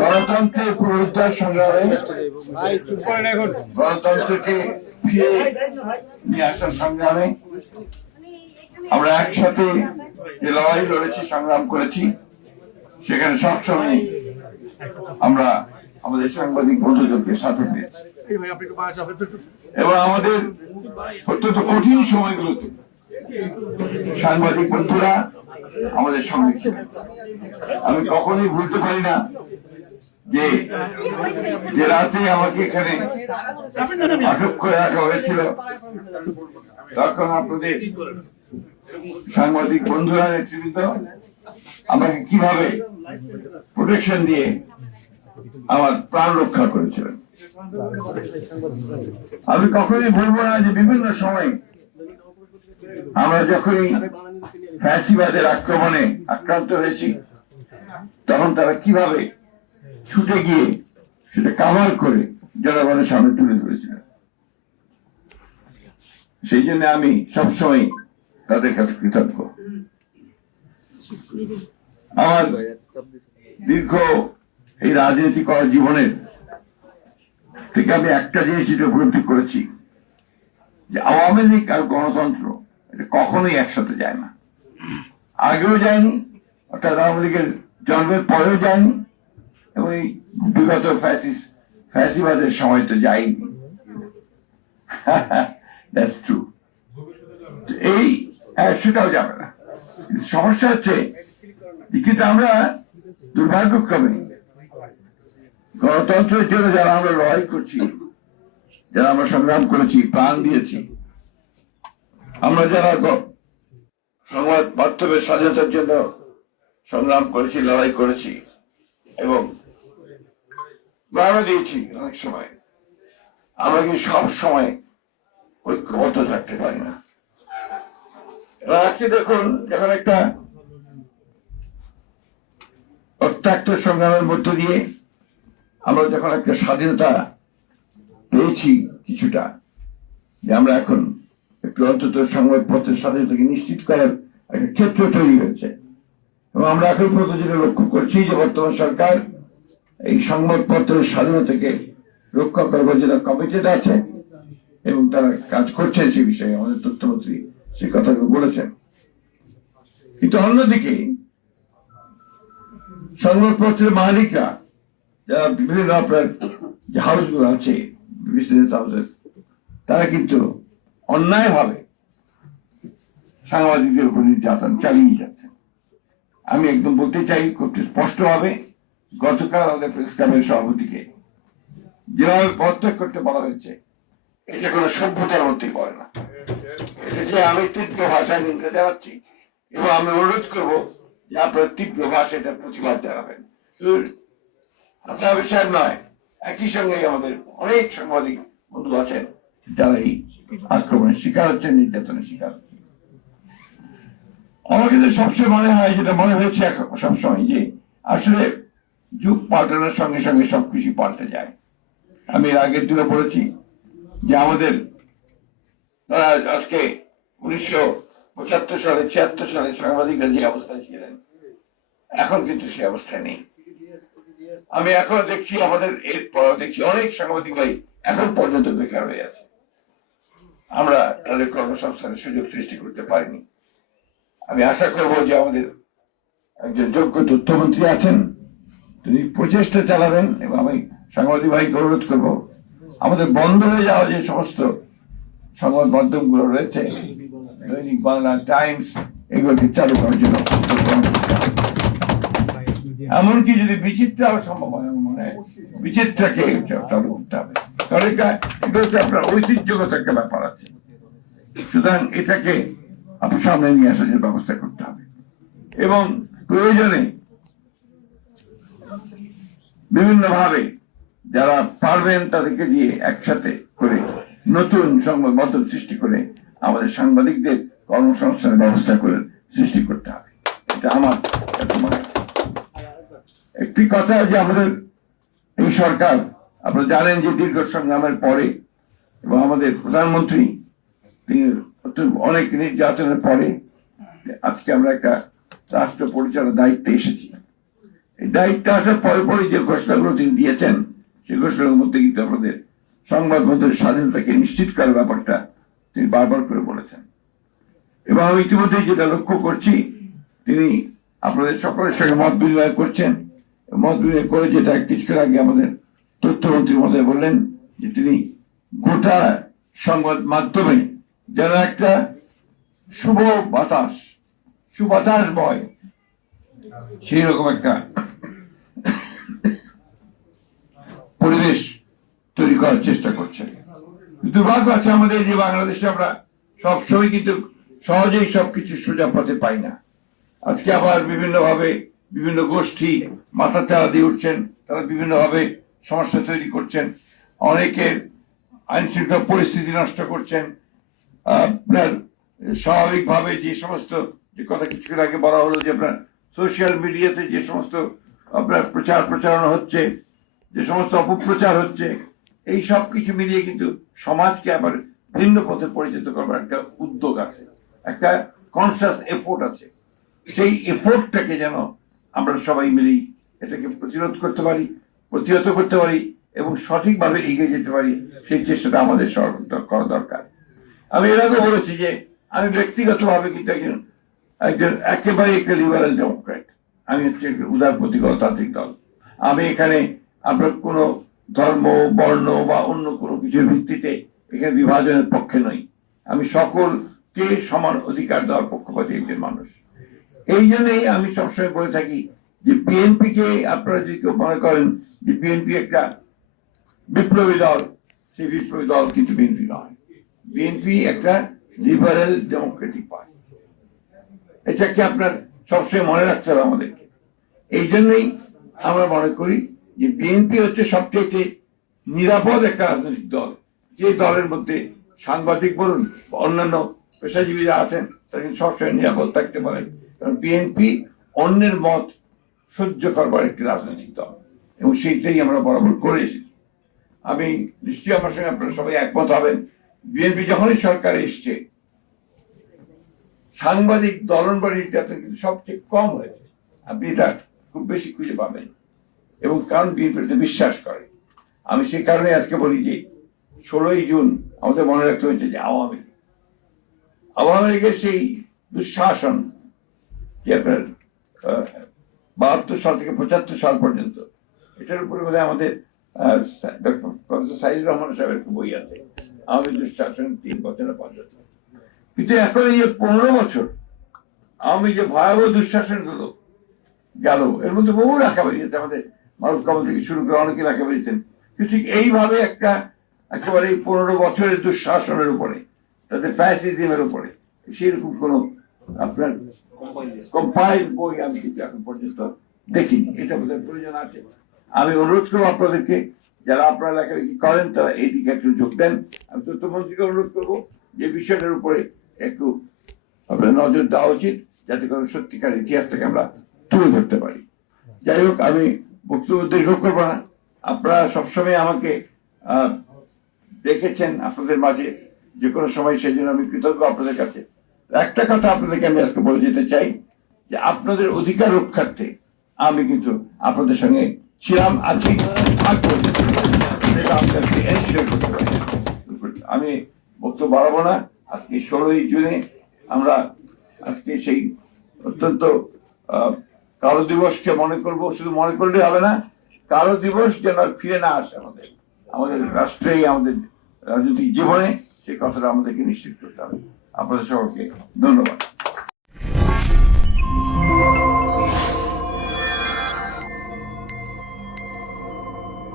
গণতন্ত্রের পুনরুদ্ধার সংগ্রামে গণতন্ত্রকে ফিরে নিয়ে আসার সংগ্রামে আমরা একসাথে যে লড়াই লড়েছি, সংগ্রাম করেছি, সেখানে সবসময় আমরা আমাদের সাংবাদিক বন্ধুদেরকে সাথে পেয়েছি এবং আমাদের অত্যন্ত কঠিন সময়গুলোতে সাংবাদিক বন্ধুরা আমাদের সঙ্গে ছিলেন। আমি কখনোই ভুলতে পারি না যে রাতে আমাকে এখানে আটক করে রাখা হয়েছিল, তখন আপনাদের সাংবাদিক বন্ধুরা, নেতৃবৃন্দ আমাকে কিভাবে প্রোটেকশন দিয়ে আমার প্রাণ রক্ষা করেছিলেন। আমি কখনোই বলবো না যে বিভিন্ন সময় আমরা যখনই ফ্যাসিবাদের আক্রমণে আক্রান্ত হয়েছি, তখন তারা কিভাবে ছুটে গিয়ে সেটা কাভার করে জনগণের সামনে তুলে ধরেছিলেন। সেই জন্য আমি সবসময় তাদের কাছে কৃতজ্ঞ। আমার দীর্ঘ এই রাজনীতি করার জীবনের থেকে আমি একটা জিনিস উপলব্ধি করেছি যে আওয়ামী লীগ আর গণতন্ত্র এটা কখনোই একসাথে যায় না, আগেও যায়নি, অর্থাৎ আওয়ামী লীগের জন্মের পরেও যায়নি, এবং এই বিগত ফ্যাসিবাদের সময় তো যায়নি। That's true. এই সেটাও যাবে না। সমস্যা হচ্ছে কিন্তু আমরা দুর্ভাগ্যক্রমে গণতন্ত্রের জন্য যারা আমরা লড়াই করছি, যারা আমরা সংগ্রাম করেছি, প্রাণ দিয়েছি, আমরা যারা সংবাদ মাধ্যমের স্বাধীনতার জন্য সংগ্রাম করেছি, লড়াই করেছি এবং প্রাণও দিয়েছি, অনেক সময় আমরা কি সব সময় ঐক্যবদ্ধ থাকতে পারি না। এবার আজকে দেখুন, যখন একটা রক্তাক্ত সংগ্রামের মধ্য দিয়ে আমরা যখন একটা স্বাধীনতা পেয়েছি কিছুটা, যে আমরা এখন একটু অন্তত সংবাদপত্রের স্বাধীনতাকে নিশ্চিত করার একটা ক্ষেত্র তৈরি হয়েছে, এবং আমরা এখন পর্যন্ত যেটা লক্ষ্য করছি যে বর্তমান সরকার এই সংবাদপত্রের স্বাধীনতাকে রক্ষা করবার জন্য কমিটেড আছে এবং তারা কাজ করছেন। সে বিষয়ে আমাদের তথ্যমন্ত্রী সেই কথাগুলো বলেছেন। কিন্তু অন্যদিকে সংবাদপত্রের মালিকরা, যারা বিভিন্ন আপনার যে হাউসগুলো আছে, বিজনেস হাউসেস, তারা কিন্তু অন্যায় ভাবে সাংবাদিকদের উপর নির্যাতন চালিয়ে যাচ্ছে। আমি একদম বলতে চাই খুব স্পষ্ট ভাবে, গতকাল আমাদের প্রেস ক্লাবের সভাপতিকে যেভাবে পদত্যাগ করতে বলা হয়েছে, এটা কোনো সভ্যতার মধ্যেই পড়ে না। এটা যে আমি তীব্র ভাষায় নিন্দা জানাচ্ছি এবং আমি অনুরোধ করবো যে আপনার তীব্র ভাষায় এটার প্রতিবাদ জানাবেন। হাসান সাহেব নয়, একই সঙ্গে আমাদের অনেক সাংবাদিক বন্ধু আছেন যারা এই আক্রমণের শিকার হচ্ছেন, নির্যাতনের শিকার হচ্ছেন। আমার কিন্তু সবসময় মনে হয়, যেটা মনে হয়েছে সবসময়, যে আসলে যুগ পাল্টানোর সঙ্গে সঙ্গে সবকিছু পাল্টে যায়। আমি এর আগের দিনে বলেছি যে আমাদের তারা আজকে 1975 সালে 76 সালে সাংবাদিকরা যে অবস্থায় ছিলেন, এখন কিন্তু সে অবস্থায় নেই। আমি এখনো দেখছি, আমাদের এরপর দেখছি অনেক সাংবাদিক ভাই এখন পর্যন্ত বেকার হয়ে আছে। আমরা তাদের কর্মসংস্থানের সুযোগ সৃষ্টি করতে পারিনি। আমি আশা করব যে আমাদের একজন যোগ্য তথ্যমন্ত্রী আছেন, তিনি প্রচেষ্টা চালাবেন, এবং আমি সাংবাদিক ভাইকে অনুরোধ করবো আমাদের বন্ধ হয়ে যাওয়া যে সমস্ত সংবাদ মাধ্যমগুলো রয়েছে, দৈনিক বাংলা, টাইমস, এগুলোকে চালু করার জন্য, এমনকি যদি বিচিত্রাও সম্ভব হয়, আমার মনে হয় বিচিত্রাকে চালু করতে হবে, কারণ এগুলো আপনার ঐতিহ্যগত একটা ব্যাপার আছে। সুতরাং এটাকে আপনার সামনে নিয়ে আসার জন্য ব্যবস্থা করতে হবে, এবং প্রয়োজনে বিভিন্ন ভাবে যারা পারবেন তাদেরকে দিয়ে একসাথে করে নতুন সংবাদ মাধ্যম সৃষ্টি করে আমাদের সাংবাদিকদের কর্মসংস্থানের ব্যবস্থা করে সৃষ্টি করতে হবে। এটা আমার মনে হয়। একটি কথা যে আমাদের এই সরকার, আপনারা জানেন যে দীর্ঘ সংগ্রামের পরে এবং আমাদের প্রধানমন্ত্রী তিনি অনেক নির্যাতনের পরে আজকে আমরা একটা রাষ্ট্র পরিচালনার দায়িত্বে এসেছি। এই দায়িত্বে আসার পরে পরে যে ঘোষণাগুলো তিনি দিয়েছেন সেই ঘোষণার মধ্যে কিন্তু আমাদের সংবাদ মাধ্যমের স্বাধীনতাকে নিশ্চিত করার ব্যাপারটা তিনি বারবার করে বলেছেন। এবং আমি ইতিমধ্যে যেটা লক্ষ্য করছি, তিনি আপনাদের সকলের সঙ্গে মত বিনিময় করছেন। মত বিনিময় করে যেটা কিছুক্ষণ আগে আমাদের তথ্যমন্ত্রী মহোদয় বললেন যে তিনি গোটা সংবাদ মাধ্যমে যারা একটা শুভ বাতাস সুবাতাসময় সেই রকম একটা পরিবেশ তৈরি করার চেষ্টা করছেন। দুর্ভাগ্য আছে আমাদের যে বাংলাদেশে আমরা সবসময় কিন্তু সহজেই সবকিছু সোজা পথে পাই না। আজকে আবার বিভিন্নভাবে বিভিন্ন গোষ্ঠী মাথা চাড়া দিয়ে উঠছেন, তারা বিভিন্নভাবে সমস্যা তৈরি করছেন, অনেকের আইন শৃঙ্খলা পরিস্থিতি নষ্ট করছেন। আপনার স্বাভাবিকভাবে যে সমস্ত যে কথা কিছুক্ষণ আগে বলা হলো যে আপনার সোশ্যাল মিডিয়াতে যে সমস্ত আপনার প্রচারণা হচ্ছে, যে সমস্ত অপপ্রচার হচ্ছে, এই সব কিছু মিলিয়ে কিন্তু সমাজকে আবার ভিন্ন পথে পরিচিত করবার একটা উদ্যোগ আছে, একটা কনসাস এফোর্ট আছে। সেই এফোর্টটাকে যেন আমরা সবাই মিলেই এটাকে প্রতিরোধ করতে পারি, প্রতিহত করতে পারি এবং সঠিকভাবে এগিয়ে যেতে পারি, সেই চেষ্টাটা আমাদের করা দরকার। আমি এর আগে বলেছি যে আমি ব্যক্তিগতভাবে কিন্তু একজন একেবারে একটা লিবারেল ডেমোক্র্যাট। আমি হচ্ছে একটা উদারপন্থী গণতান্ত্রিক দল। আমি এখানে আপনার কোনো ধর্ম, বর্ণ বা অন্য কোনো কিছুর ভিত্তিতে এখানে বিভাজনের পক্ষে নই। আমি সকলকে সমান অধিকার দেওয়ার পক্ষপাতী একজন মানুষ। এই জন্যই আমি সবসময় বলে থাকি যে বিএনপি কে আপনারা যদি কেউ মনে করেন যে বিএনপি একটা বিপ্লবী দল, সেই বিপ্লবী দল কিন্তু বিএনপি নয়। বিএনপি একটা লিবারেল ডেমোক্রেটিক পার্টি। এটাকে আপনার সবসময় মনে রাখতে হবে আমাদেরকে। এই জন্যই আমরা মনে করি যে বিএনপি হচ্ছে সবচেয়ে নিরাপদ একটা রাজনৈতিক দল, যে দলের মধ্যে সাংবাদিক বলুন অন্যান্য পেশাজীবীরা আছেন তারা কিন্তু সবসময় নিরাপদ থাকতে পারেন। কারণ বিএনপি অন্যের মত সহ্য করবার একটি রাজনৈতিক দল এবং সেইটাই আমরা বরাবর করে এসেছি। আমি নিশ্চয়ই আমার সঙ্গে আপনারা সবাই একমত হবেন, বিএনপি যখনই সরকারে এসছে সাংবাদিক দলনবাড়ি নির্যাতন কিন্তু সবচেয়ে কম হয়েছে। আপনি এটা খুব বেশি খুঁজে পাবেন এবং কারণ বিএনপিতে বিশ্বাস করে। আমি সেই কারণে আজকে বলি যে 16ই জুন আমাদের মনে রাখতে হয়েছে যে আওয়ামী লীগের সেই দুঃশাসন যে আপনার 72 সাল থেকে 75 সাল পর্যন্ত, এটার উপরে বোধহয় আমাদের প্রফেসর সাইদুর রহমান সাহেবের বই আছে, আওয়ামী দুঃশাসন 3 বছর না 5 বছর। কিন্তু এখন এই 15 বছর আওয়ামী যে ভয়াবহ দুঃশাসন গুলো গেল, এর মধ্যে বহু রাখা বেরিয়েছে, আমাদের মারুফ কামাল থেকে শুরু করে অনেকে রাখা বেরিয়েছেন। ঠিক এইভাবে একেবারে 15 বছরের দুঃশাসনের উপরে, তাদের ফ্যাসিজমের উপরে সেরকম কোন আপনার কম্পাইল বই আমি কিন্তু এখন পর্যন্ত দেখিনি। এটা বোধহয় প্রয়োজন আছে। আমি অনুরোধ করবো আপনাদেরকে, যারা আপনারা লেখালেখি করেন তারা এই দিকে একটু যোগ দেন। আমি তথ্যমন্ত্রীকে অনুরোধ করবো যে বিষয়টার উপরে একটু আপনার নজর দেওয়া উচিত, যাতে করে সত্যিকার ইতিহাসটাকে আমরা তুলে ধরতে পারি। যাই হোক, আমি বক্তব্য দীর্ঘ করবো না। আপনারা সবসময় আমাকে দেখেছেন আপনাদের মাঝে যে কোনো সময়, সেই জন্য আমি কৃতজ্ঞ আপনাদের কাছে। একটা কথা আপনাদেরকে আমি আজকে বলে যেতে চাই যে আপনাদের অধিকার রক্ষার্থে আমি কিন্তু আপনাদের সঙ্গে ছিলাম, আছি, আমি বক্তব্য বাড়াবো না। আজকে 16ই জুনে আমরা আজকে সেই অত্যন্ত কালো দিবসকে মনে করব। শুধু মনে করলে হবে না, কালো দিবস যেন ফিরে না আসে আমাদের রাষ্ট্রে, আমাদের রাজনৈতিক জীবনে, সেই কথাটা আমাদেরকে নিশ্চিত করতে হবে। আপনাদের সকলকে ধন্যবাদ।